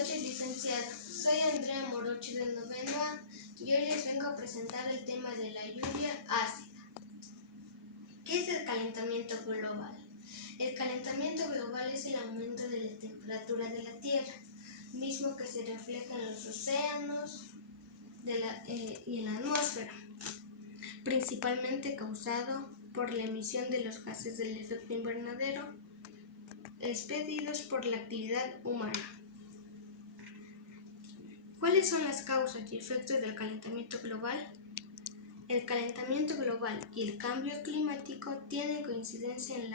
noches, licenciada. Soy Andrea Morochi del noveno A y hoy les vengo a presentar el tema de la lluvia ácida. ¿Qué es el calentamiento global? El calentamiento global es el aumento de la temperatura de la Tierra, mismo que se refleja en los océanos y en la atmósfera, principalmente causado por la emisión de los gases del efecto invernadero expelidos por la actividad humana. ¿Cuáles son las causas y efectos del calentamiento global? El calentamiento global y el cambio climático tienen coincidencia en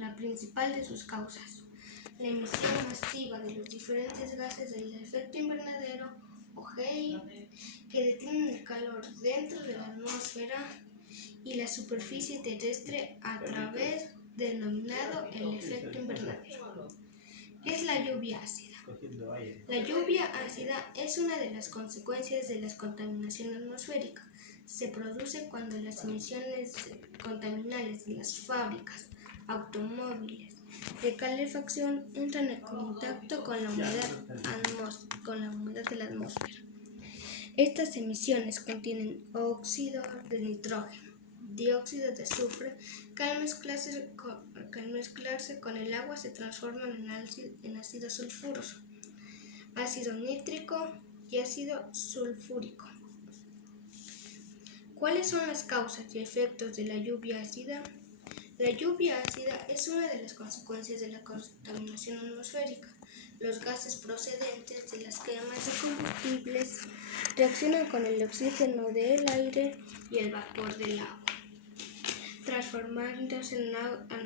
la principal de sus causas: la emisión masiva de los diferentes gases del efecto invernadero o GI que detienen el calor dentro de la atmósfera y la superficie terrestre a través denominado el efecto invernadero. ¿Qué es la lluvia ácida? La lluvia ácida es una de las consecuencias de la contaminación atmosférica. Se produce cuando las emisiones contaminantes de las fábricas, automóviles, de calefacción entran en contacto con la humedad de la atmósfera. Estas emisiones contienen óxido de nitrógeno, dióxido de azufre, que al mezclarse con el agua se transforman en ácido sulfuroso, ácido nítrico y ácido sulfúrico. ¿Cuáles son las causas y efectos de la lluvia ácida? La lluvia ácida es una de las consecuencias de la contaminación atmosférica. Los gases procedentes de las quemas de combustibles reaccionan con el oxígeno del aire y el vapor del agua, transformándose en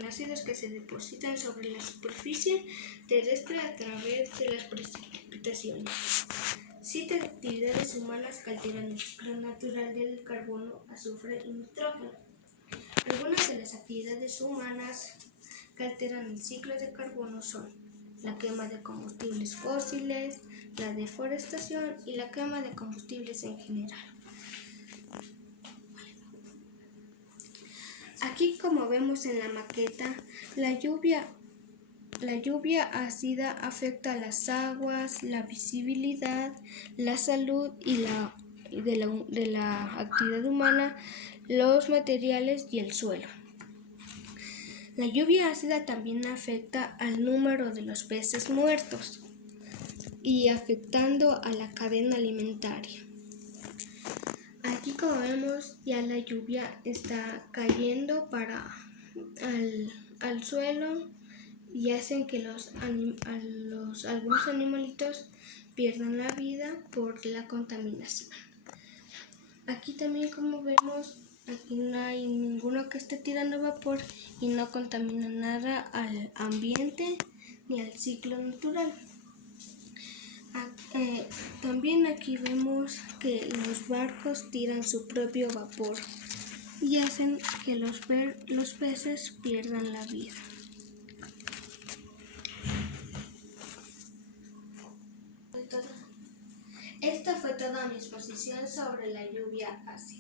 ácidos que se depositan sobre la superficie terrestre a través de las precipitaciones. 7 actividades humanas que alteran el ciclo natural del carbono, azufre y nitrógeno. Algunas de las actividades humanas que alteran el ciclo de carbono son la quema de combustibles fósiles, la deforestación y la quema de combustibles en general. Aquí, como vemos en la maqueta, la lluvia ácida afecta a las aguas, la visibilidad, la salud de la actividad humana, los materiales y el suelo. La lluvia ácida también afecta al número de los peces muertos y afectando a la cadena alimentaria. Aquí, como vemos, ya la lluvia está cayendo al suelo y hacen que algunos animalitos pierdan la vida por la contaminación. Aquí también, como vemos, aquí no hay ninguno que esté tirando vapor y no contamina nada al ambiente ni al ciclo natural. También aquí vemos que los barcos tiran su propio vapor y hacen que los peces pierdan la vida. Esta fue toda mi exposición sobre la lluvia ácida.